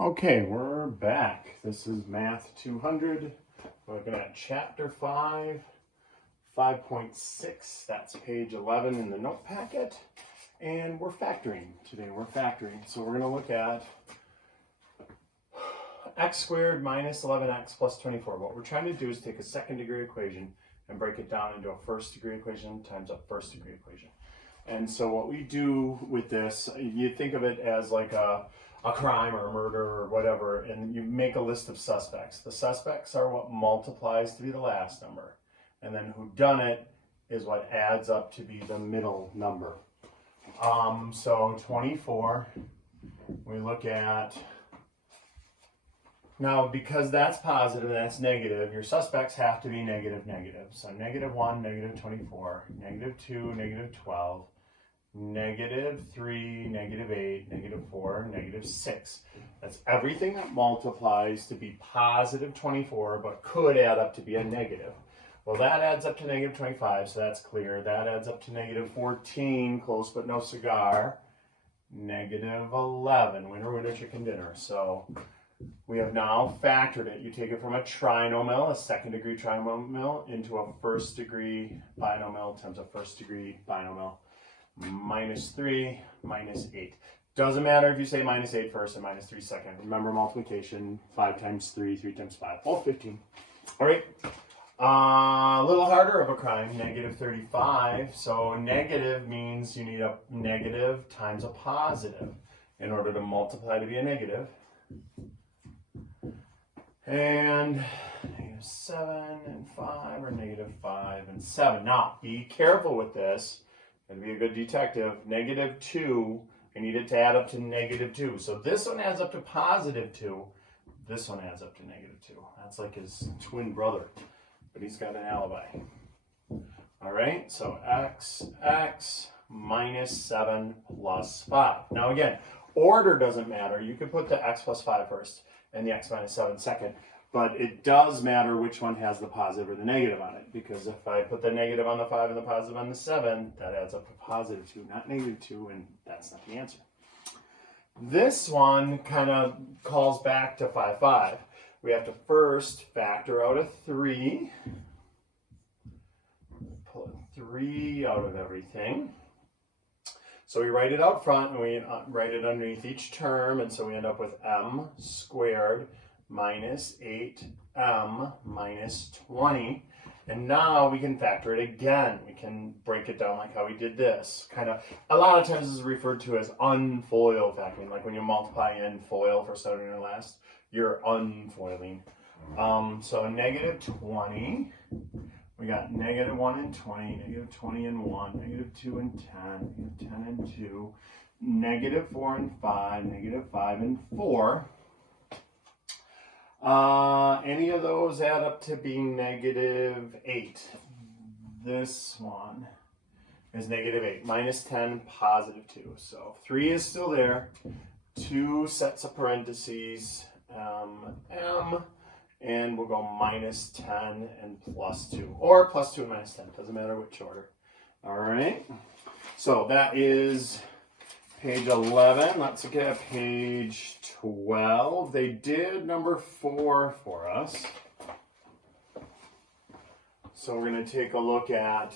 Okay, we're back. This is Math 200. We're looking at Chapter 5, 5.6. That's page 11 in the note packet. And we're factoring. Today we're factoring. So we're going to look at x squared minus 11x plus 24. What we're trying to do is take a second degree equation and break it down into a first degree equation times a first degree equation. And so what we do with this, you think of it as like a crime or a murder or whatever, and you make a list of suspects. The suspects are what multiplies to be the last number. And then whodunit is what adds up to be the middle number. So 24, we look at, now because that's positive and that's negative, your suspects have to be negative, negative. So negative 1, negative 24, negative 2, negative 12, negative 3, negative 8, negative 4, negative 6. That's everything that multiplies to be positive 24, but could add up to be a negative. Well, that adds up to negative 25, so that's clear. That adds up to negative 14, close but no cigar. Negative 11, winner, winner, chicken dinner. So we have now factored it. You take it from a trinomial, a second degree trinomial, into a first degree binomial times a first degree binomial. Minus 3, minus 8. Doesn't matter if you say minus 8 first and minus 3 second. Remember multiplication, 5 times 3, 3 times 5, all 15. All right, a little harder of a crime, negative 35. So negative means you need a negative times a positive in order to multiply to be a negative. And negative 7 and 5, or negative 5 and 7. Now, be careful with this. And be a good detective. Negative 2, I need it to add up to negative 2. So this one adds up to positive 2. This one adds up to negative 2. That's like his twin brother, but he's got an alibi. All right, so x minus 7 plus 5. Now again, order doesn't matter. You could put the x plus 5 first and the x minus 7 second. But it does matter which one has the positive or the negative on it, because if I put the negative on the 5 and the positive on the 7, that adds up to positive 2, not negative 2, and that's not the answer. This one kind of calls back to 5.5. We have to first factor out a 3, pull a 3 out of everything. So we write it out front, and we write it underneath each term, and so we end up with m squared minus 8m minus 20. And now we can factor it again. We can break it down like how we did this. Kind of, a lot of times this is referred to as unfoil factoring. Like when you multiply and FOIL for starting or last, you're unfoiling. So negative 20. We got negative 1 and 20, negative 20 and 1, negative 2 and 10, negative 10 and 2, negative 4 and 5, negative 5 and 4. Any of those add up to be negative 8. This one is negative 8, minus 10, positive 2. So 3 is still there, 2 sets of parentheses, m, and we'll go minus 10 and plus 2, or plus 2 and minus 10, doesn't matter which order. All right, so that is page 11. Let's look at page 12. They did number 4 for us. So we're going to take a look at,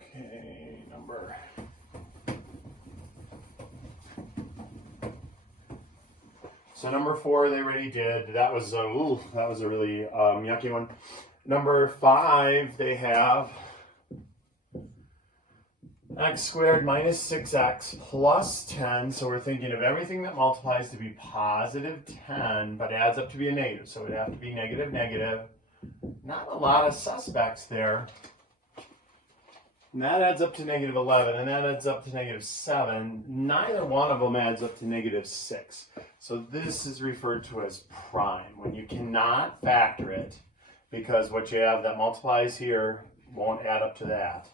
okay, number. So number 4 they already did. That was a really yucky one. Number 5 they have x squared minus 6x plus 10. So we're thinking of everything that multiplies to be positive 10, but adds up to be a negative. So it'd have to be negative, negative. Not a lot of suspects there. And that adds up to negative 11, and that adds up to negative 7. Neither one of them adds up to negative 6. So this is referred to as prime, when you cannot factor it, because what you have that multiplies here won't add up to that.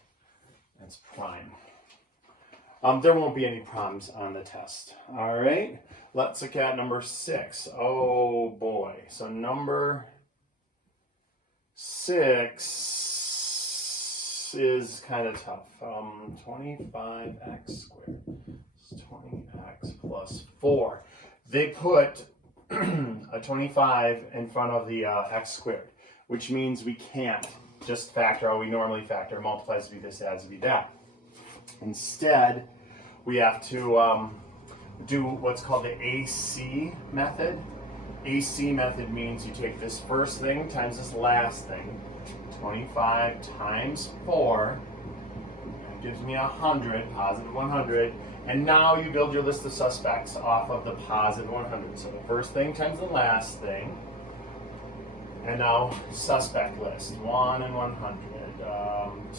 That's prime. There won't be any primes on the test. All right, let's look at number 6. Oh boy. So number 6 is kind of tough. 25x squared is 20x plus plus 4. They put a 25 in front of the x squared, which means we can't just factor how we normally factor, multiplies to be this, adds to be that. Instead, we have to do what's called the AC method. AC method means you take this first thing times this last thing. 25 times 4 gives me 100, positive 100. And now you build your list of suspects off of the positive 100. So the first thing times the last thing. And now suspect list. 1 and 100,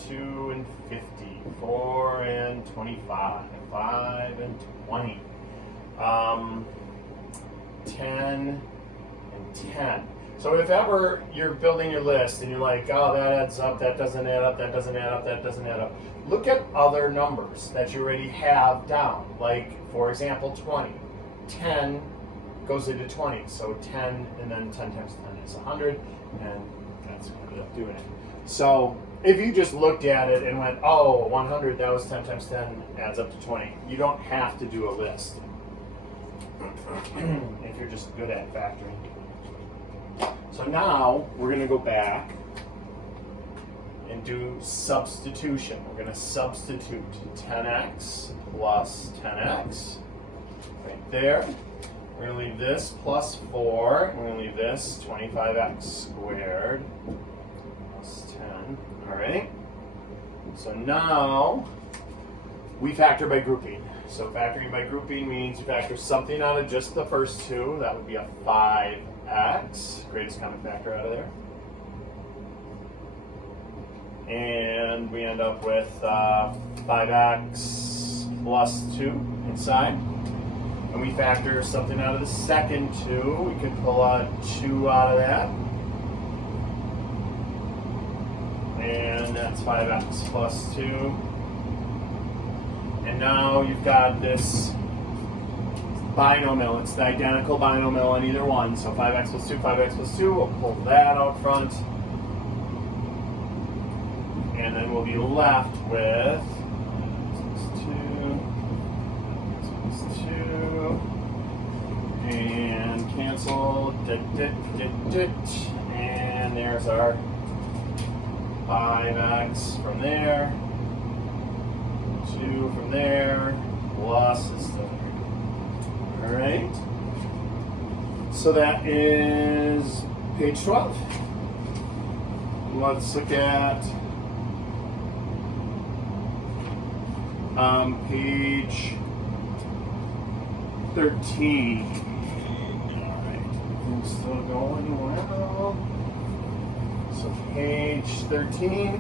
2 and 50, 4 and 25, 5 and 20, 10 and 10. So if ever you're building your list and you're like, oh, that adds up, that doesn't add up, that doesn't add up, that doesn't add up, look at other numbers that you already have down. Like, for example, 20. 10 goes into 20, so 10 and then 10 times 10 is 100, and that's going to end up doing it. So if you just looked at it and went, oh, 100, that was 10 times 10, adds up to 20, you don't have to do a list if you're just good at factoring. So now we're going to go back and do substitution. We're going to substitute 10x plus 10x right there. We're going to leave this plus 4. And we're going to leave this 25x squared plus 10. All right. So now we factor by grouping. So factoring by grouping means you factor something out of just the first two. That would be a 5x, greatest common factor out of there. And we end up with 5x plus 2 inside. And we factor something out of the second 2. We could pull a 2 out of that. And that's 5x plus 2. And now you've got this binomial. It's the identical binomial on either one. So 5x plus 2, 5x plus 2. We'll pull that out front. And then we'll be left with 2, and cancel, and there's our 5x from there, 2 from there, plus this there. All right. So that is page 12. Let's look at page 13. All right, everything's still going well. So page 13.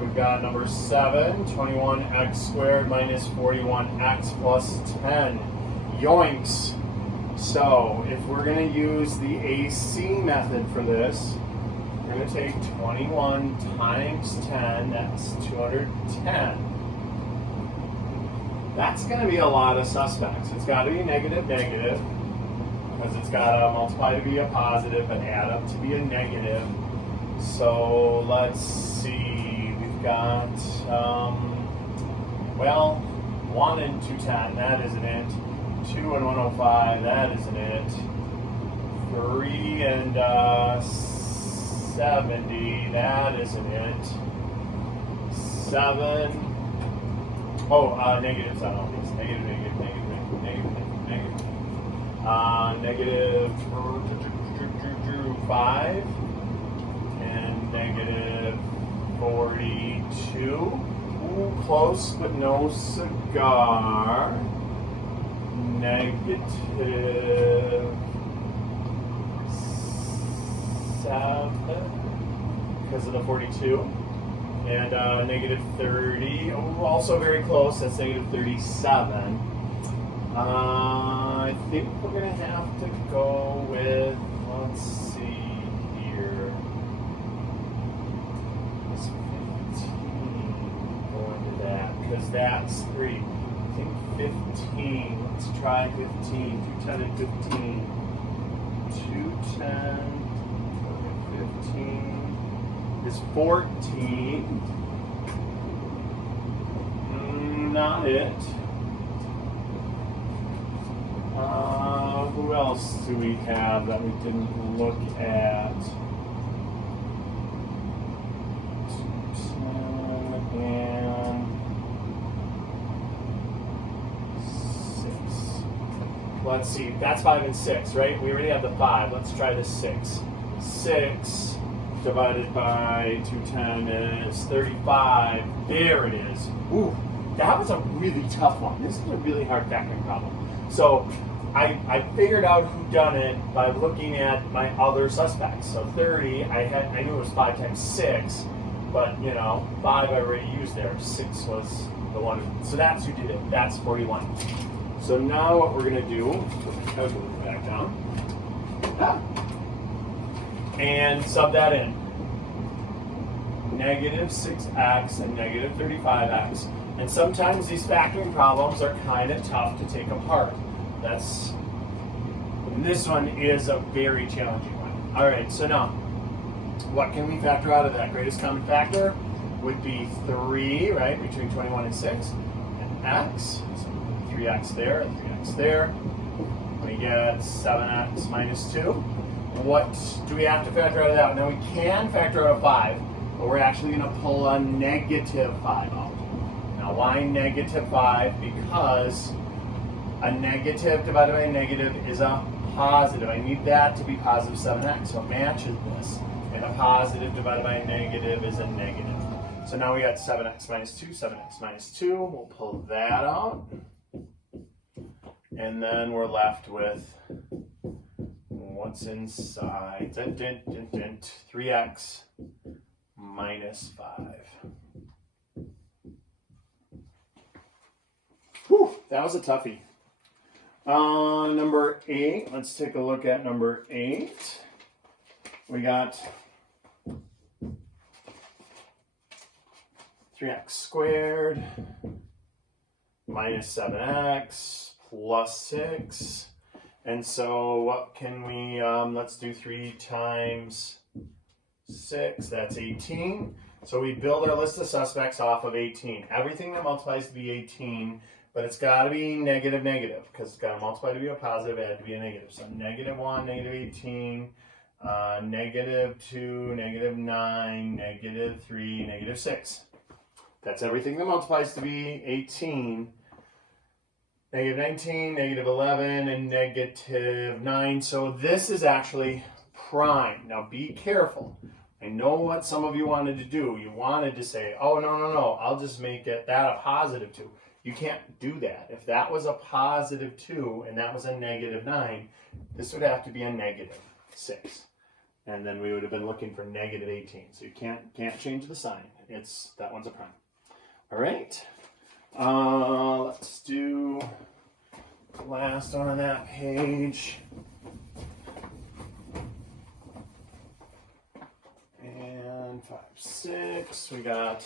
We've got number 7, 21x squared minus 41x plus 10. Yoinks. So if we're going to use the AC method for this, we're going to take 21 times 10, that's 210. That's going to be a lot of suspects. It's got to be negative, negative, because it's got to multiply to be a positive, but add up to be a negative. So let's see, we've got, 1 and 210, that isn't it. 2 and 105, that isn't it. 3 and 70, that isn't it. 7, negatives on all these. Negative, negative, negative, negative, negative, negative. Negative 5 and negative 42. Ooh, close, but no cigar. Negative 7 because of the 42, and negative 30, also very close, that's negative 37. I think we're going to have to go with, let's see here, this 15, going to that, because that's 3. I think 15, let's try 15, 210 and 15, 210, 15 is 14, not it. Who else do we have that we didn't look at? 10 and 6. Let's see, that's 5 and 6, right? We already have the 5. Let's try the 6. 6 divided by 210 is 35. There it is. Ooh, that was a really tough one. This is a really hard factoring problem. So I figured out who done it by looking at my other suspects. So 30, I knew it was 5 times 6, but you know, 5 I already used there. 6 was the one. So that's who did it. That's 41. So now what we're gonna do, put the calculator back down, and sub that in. Negative 6x and negative 35x. And sometimes these factoring problems are kind of tough to take apart. This one is a very challenging one. All right, so now, what can we factor out of that? Greatest common factor would be 3, right, between 21 and 6, and x, so 3x there, 3x there. We get 7x minus 2. What do we have to factor out of that? Now we can factor out a 5, but we're actually going to pull a negative 5 out. Now why negative 5? Because a negative divided by a negative is a positive. I need that to be positive 7x, so it matches this. And a positive divided by a negative is a negative. So now we got 7x minus 2, 7x minus 2. We'll pull that out. And then we're left with what's inside. 3x minus 5. Whew, that was a toughie. Number 8, let's take a look at number 8. We got 3x squared minus 7x plus 6. And so what can we, let's do 3 times 6, that's 18. So we build our list of suspects off of 18. Everything that multiplies to be 18, but it's got to be negative, negative, because it's got to multiply to be a positive, add to be a negative. So negative 1, negative 18, negative 2, negative 9, negative 3, negative 6. That's everything that multiplies to be 18. Negative 19, negative 11, and negative 9. So this is actually prime. Now be careful. I know what some of you wanted to do. You wanted to say, oh, no, I'll just make that a positive 2. You can't do that. If that was a positive 2 and that was a negative 9, this would have to be a negative 6. And then we would have been looking for negative 18. So you can't change the sign. That one's a prime. All right. Let's do the last one on that page. And 5, 6. We got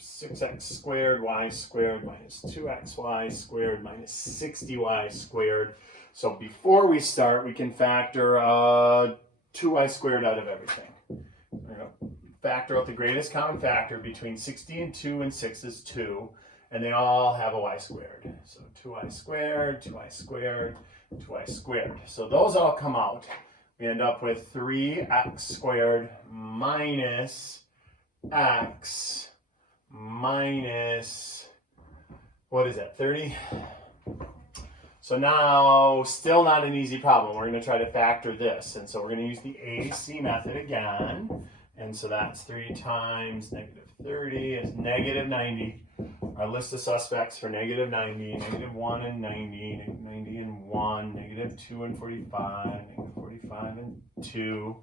6x squared y squared minus 2xy squared minus 60y squared. So before we start, we can factor 2y squared out of everything. We're going to factor out the greatest common factor between 60 and 2 and 6 is 2, and they all have a y squared. So 2y squared, 2y squared, 2y squared. So those all come out. We end up with 3x squared minus x minus, what is that, 30? So now, still not an easy problem. We're going to try to factor this. And so we're going to use the AC method again. And so that's 3 times negative 30 is negative 90. Our list of suspects for negative 90, negative 1 and 90, negative 90 and 1, negative 2 and 45, negative 45 and 2.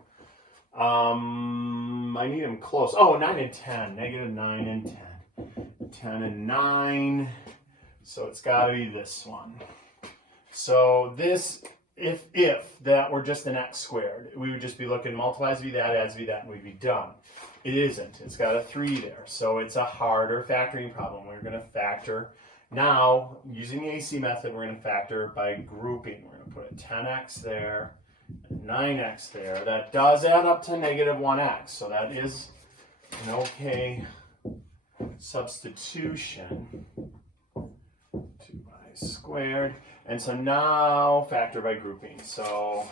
I need them close. Oh, 9 and 10, negative 9 and 10, 10 and 9. So it's got to be this one. So this, if that were just an x squared, we would just be looking, multiplies to be that, adds to be that, and we'd be done. It isn't. It's got a 3 there. So it's a harder factoring problem. We're going to factor. Now, using the AC method, we're going to factor by grouping. We're going to put a 10x there, 9x there. That does add up to negative 1x. So that is an okay substitution. 2y squared. And so now factor by grouping. So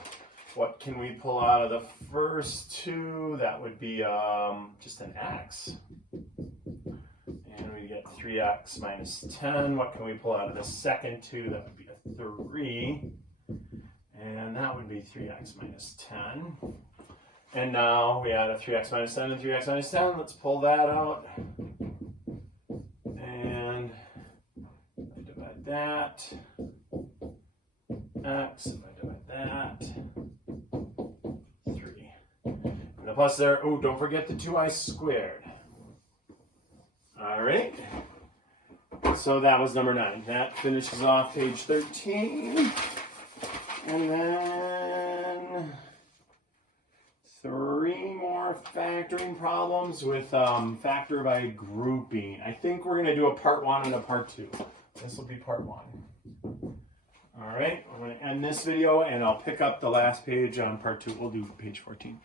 what can we pull out of the first two? That would be just an x. And we get 3x minus 10. What can we pull out of the second two? That would be a 3. And that would be 3x minus 10. And now we add a 3x minus 10 and 3x minus 10. Let's pull that out. And I divide that. X, if I divide that. 3. And the plus there, oh, don't forget the 2y squared. All right. So that was number 9. That finishes off page 13. And then 3 more factoring problems with factor by grouping. I think we're going to do a part 1 and a part 2. This will be part 1. All right, I'm going to end this video and I'll pick up the last page on part 2. We'll do page 14.